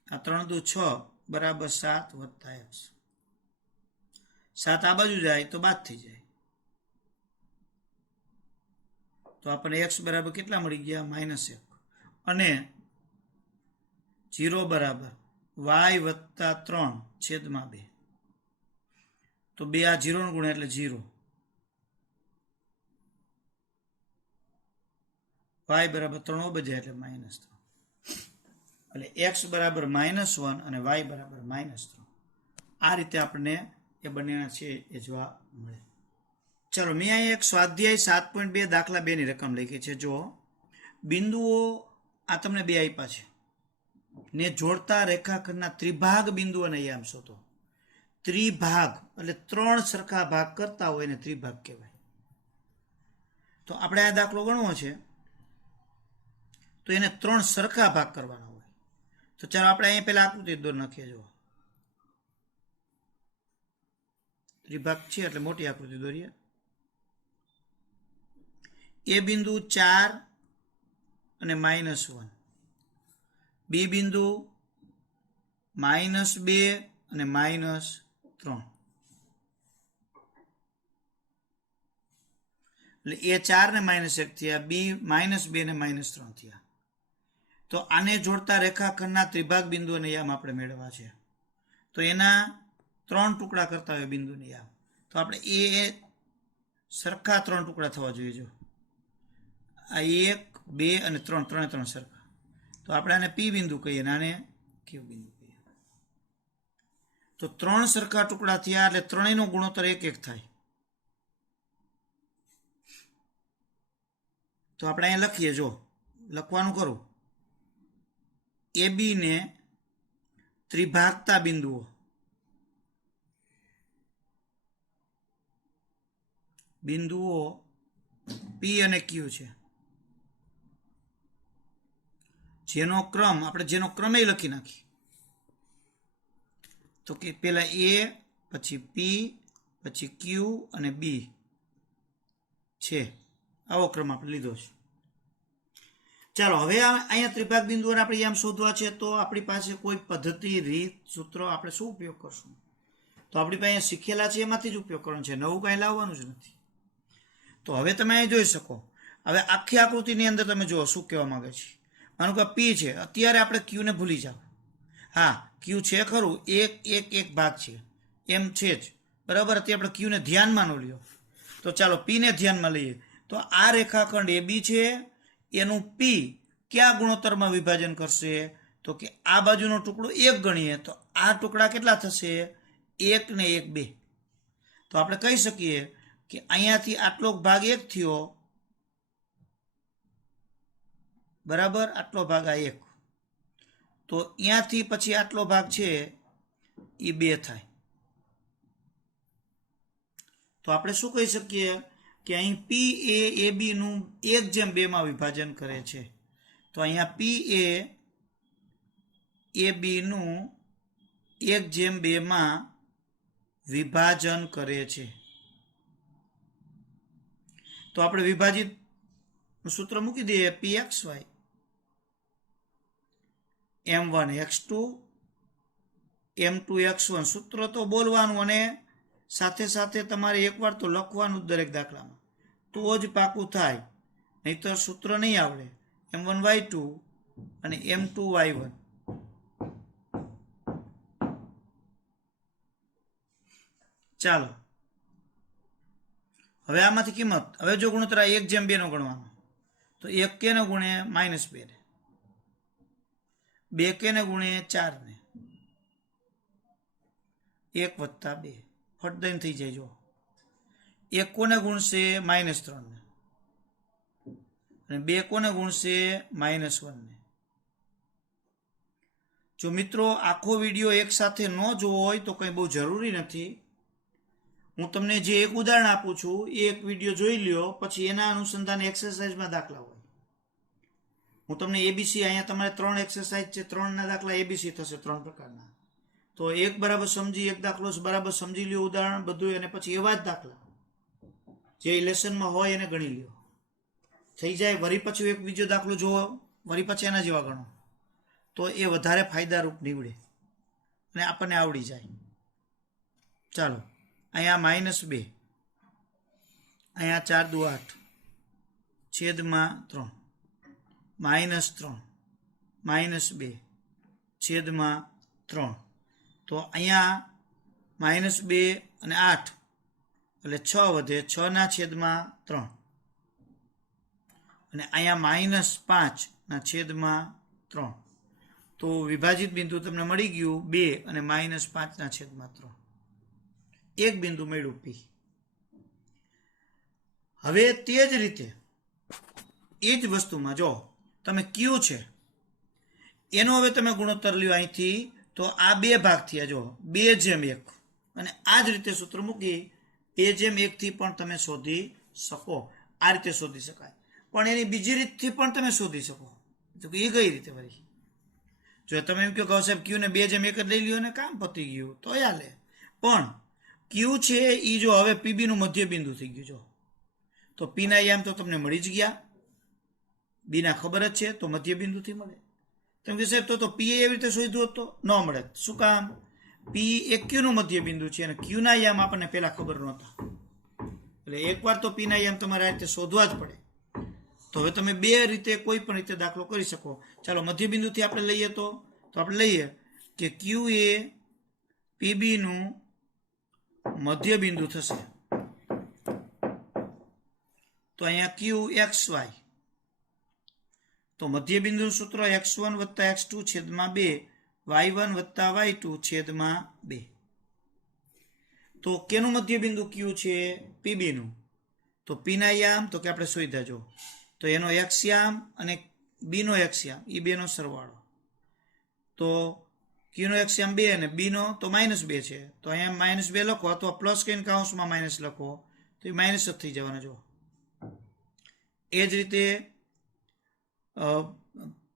આ 3 દુ 6 બરાબર 7 + x 7 આ બાજુ જાય તો બાદ થઈ જાય તો આપણને x બરાબર કેટલા મળી ગયા -1 અને 0 બરાબર y + 3 છેદમાં 2 તો 2 આ 0 નો ગુણ એટલે 0 y બરાબર 3 બજાય એટલે -3 એટલે x બરાબર -1 અને y બરાબર -3 આ રીતે આપણને એ બંનેના છે એ જવાબ મળે ચલો મેં અહીં એક સ્વાધ્યાય 7.2 દાખલા 2 ની રકમ લખી છે જો બિંદુઓ આ તમને 2 આપ્યા છે ને જોડતા રેખાખંડના ત્રિભાગ બિંદુઓને યામ શોધો ત્રિભાગ એટલે 3 સરખા ભાગ કરતા હોય ને ત્રિભાગ કહેવાય તો આપણે આ દાખલો ગણવો છે તો એને 3 સરખા ભાગ કરવાના હોય તો ચાલો આપણે અહીં પહેલા આકૃતિ દોર નાખીએ જો ત્રિભાગ છે એટલે મોટી આકૃતિ દોરીએ એ બિંદુ 4 અને -1 બી બિંદુ -2 અને -3 એટલે એ 4 ને -1 થયા બી -2 ને -3 થયા તો આને જોડતા રેખાખંડના ત્રિભાગ બિંદુઓને યામ આપણે મેળવવા છે તો એના 3 ટુકડા કરતા હોય બિંદુની યામ તો આપણે એ સરખા 3 ટુકડા થવા જોઈએ જો આ 1 2 અને 3 ત્રણે 3 સરખા તો આપણે આને પી બિંદુ કહીએ અને આને ક્યુ બિંદુ કહીએ તો 3 સરખા ટુકડા થયા એટલે ત્રણેયનો ગુણોત્તર 1 1 થાય તો આપણે અહીંયા લખીએ જો લખવાનું કરું એ બી ને ત્રિભાગતા બિંદુઓ પી અને ક્યુ છે જેનો ક્રમ આપણે જેનો ક્રમે લખી નાખી તો કે પેલા એ પછી પી પછી ક્યુ અને બી છે આવો ક્રમ આપણે લીધો છે ચાલો હવે અહીંયા ત્રિભાગ બિંદુઓને આપણે આમ શોધવા છે તો આપણી પાસે કોઈ પદ્ધતિ રીત સૂત્રો આપણે શું ઉપયોગ કરશું તો આપણી પાસે શીખેલા છે એમાંથી જ ઉપયોગ કરવાનો છે નવું કાંઈ લાવવાનું જ નથી તો હવે તમે અહીં જોઈ શકો હવે આખી આકૃતિની અંદર તમે જુઓ શું કહેવા માંગે છે માનો કે પી છે અત્યારે આપણે ક્યુને ભૂલી જાઓ હા ક્યુ છે ખરું એક ભાગ છે એમ છે જ બરાબર અત્યારે આપણે ક્યુને ધ્યાનમાં ન લ્યો તો ચાલો પીને ધ્યાનમાં લઈએ તો આ રેખાખંડ એ બી છે એનું પી કયા ગુણોત્તરમાં વિભાજન કરશે તો કે આ બાજુનો ટુકડો 1 ગણીએ તો આ ટુકડા કેટલા થશે 1 ને 1 2 તો આપણે કહી શકીએ કે અહીંયાથી આટલો ભાગ 1 થયો બરાબર આટલો ભાગ આ 1 તો અહીંયાથી પછી આટલો ભાગ છે એ 2 થાય તો આપણે શું કહી શકીએ કે અહીં પી એ બી નું 1/2 માં વિભાજન કરે છે તો અહીંયા પી એ બી નું 1/2 માં વિભાજન કરે છે તો આપણે વિભાજિત સૂત્ર મૂકી દઈએ pxy m1 x2 m2 x1 સૂત્ર તો બોલવાનું અને સાથે સાથે તમારે એકવાર તો લખવાનું દરેક દાખલામાં તો જ પાકું થાય નહીતર સૂત્ર નહીં આવડે m1 y2 અને m2 y1 ચાલો હવે આમાંથી કિંમત હવે જો ગુણોત્તર 1/2 નો ગણવાનો તો 1 કે ને ગુણે -2 ને 2 કે ને ગુણે 4 ને 1 + 2 ફટ દઈને થઈ જાય. જો 1 કોને ગુણશે? -3 ને, અને 2 કોને ગુણશે? -1 ને. જો મિત્રો આખો વિડીયો એક સાથે ન જોવો હોય તો કંઈ બહુ જરૂરી નથી. હું તમને જે એક ઉદાહરણ આપું છું એ એક વિડીયો જોઈ લ્યો, પછી એના અનુસંધાને એક્સરસાઇઝમાં દાખલા હોય. હું તમને એબીસી, અહીંયા તમારે 3 એક્સરસાઇઝ છે, 3ના દાખલા એબીસી થશે 3 પ્રકારના. તો એક બરાબર સમજી, એક દાખલો બરાબર સમજી લ્યો, ઉદાહરણ બધું, અને પછી એવા જ દાખલા જે લેસનમાં હોય એને ગણી લ્યો. થઈ જાય. વળી પછી એક બીજો દાખલો જોવો, વળી પછી એના જેવા ગણો, તો એ વધારે ફાયદારૂપ નીવડે અને આપણને આવડી જાય. ચાલો, અહીંયા -2, અહીંયા 4 દુ 8, છેદમાં 3, -3, -2, છેદમાં 3. તો અહીંયા -2 અને 8 એટલે 6 વધે, 6ના છેદમાં 3, અને અહીંયા -5ના છેદમાં 3. તો વિભાજિત બિંદુ તમને મળી ગયું 2 અને -5ના છેદમાં 3. એક બિંદુ મળ્યું P. હવે તે જ રીતે એ જ વસ્તુમાં જો તમે Q છે એનો હવે તમે ગુણોત્તર લ્યો અહીંથી, તો આ 2 ભાગ થયા. જો 2/1, અને આ જ રીતે સૂત્ર મૂકી 2/1 થી પણ તમે શોધી શકો. આ રીતે શોધી શકાય, પણ એની બીજી રીતથી પણ તમે શોધી શકો. તો એ કઈ રીતે વળી? જો તમે એમ કહો સાહેબ Q ને 2/1 જ લઈ લ્યો ને કામ પતી ગયું, તો ચાલે. પણ Q છે એ જો હવે PB નું મધ્ય બિંદુ થઈ ગયું. જો તો P ના યામ તો તમને મળી જ ગયા, B ના ખબર જ છે, તો મધ્ય બિંદુથી મળે. તમે કહે સાહેબ તો P એવી રીતે શોધ્યું તો ન મળે. શું કામ? P એ Q નું મધ્ય બિંદુ છે, અને Q ના યામ આપણને પહેલા ખબર નહોતા. એટલે એકવાર તો P ના યામ તમારે આ રીતે શોધવા જ પડે. તો હવે તમે 2 રીતે કોઈ પણ રીતે દાખલો કરી શકો. ચાલો મધ્ય બિંદુથી આપણે લઈએ, તો આપણે લઈએ કે Q એ PB નું મધ્ય બિંદુ થશે. તો અહીંયા Q XY, તો મધ્ય બિંદુનું સૂત્ર x1 + x2 છેદમાં 2, y1 + y2 છેદમાં 2. તો કેનું મધ્ય બિંદુ Q છે? PB નું. તો P ના યામ તો કે આપણે શોધ્યા. જો તો એનો x યામ અને B નો x યામ એ બેનો સરવાળો. તો Q નો x યામ 2 અને B નો તો -2 છે. તો અહીંયા -2 લખો, અથવા પ્લસ કહીને કૌંસમાં માઇનસ લખો, તો એ માઇનસ જ થઈ જવાના. જો એ જ રીતે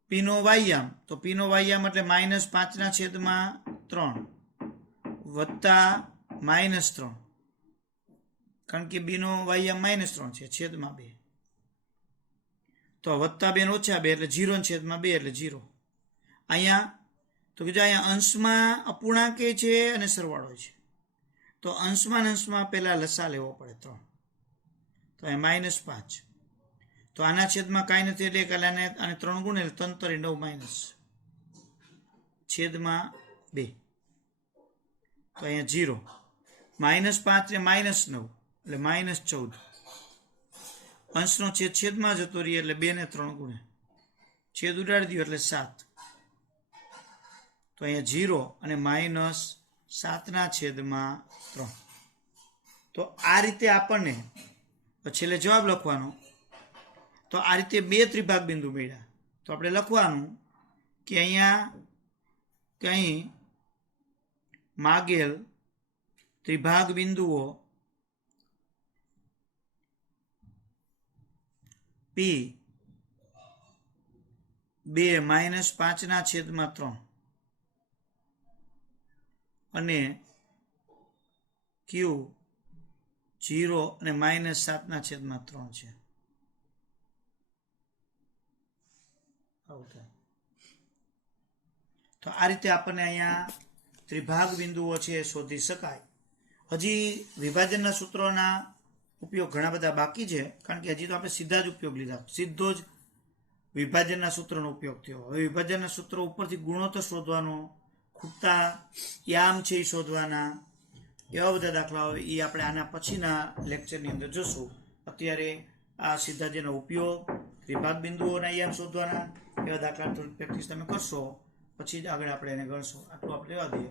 P નો y યામ, તો P નો y યામ એટલે -5ના છેદમાં 3 વત્તા -3, કારણ કે B નો y યામ -3 છે, છેદમાં 2. તો વત્તા 2 ને ઓછા 2 એટલે 0 ને છેદમાં 2 એટલે 0. અહીંયા તો કે જો અહીંયા અંશમાં અપૂર્ણાંક છે અને સરવાળો છે, તો અંશમાં પહેલા લસા લેવો પડે 3. તો અહીંયા -5, તો આના છેદમાં કાંઈ નથી એટલે આને 3 ગુણે એટલે 3 × 9 માઇનસ છેદમાં 2. તો અહીંયા 0, -5 ને -9 એટલે -14. અંશનો છેદ છેદમાં જતો રહે એટલે 2 ને 3 ગુણે છેદ ઉડાડી દો એટલે 7. તો અહીંયા 0 અને -7ના છેદમાં 3. તો આ રીતે આપણને છેલ્લે જવાબ લખવાનો. તો આ રીતે 2 ત્રિભાગ બિંદુ મળ્યા. તો આપણે લખવાનું કે અહીંયા કંઈ માગેલ ત્રિભાગ બિંદુઓ P 2 -5ના છેદમાં 3 અને Q 0 અને -7ના છેદમાં 3 છે. તો આ રીતે આપણને અહીંયા ત્રિભાગ બિંદુઓ છે શોધી શકાય. હજી વિભાજનના સૂત્રોના ઉપયોગ ઘણા બધા બાકી છે, કારણ કે હજી તો આપણે સીધા જ ઉપયોગ લીધા, સીધો જ વિભાજનના સૂત્રનો ઉપયોગ થયો. હવે વિભાજનના સૂત્રો ઉપરથી ગુણોત્તર શોધવાનો, ખૂટતા યામ છે એ શોધવાના, એવા બધા દાખલાઓ એ આપણે આના પછીના લેક્ચરની અંદર જોશું. અત્યારે આ સીધા જેનો ઉપયોગ, ત્રિભાગ બિંદુઓના યામ શોધવાના એવા દાખલા થોડી પ્રેક્ટિસ તમે કરશો, પછી જ આગળ આપણે એને ગણશું. આટલું આપણે રહેવા દઈએ.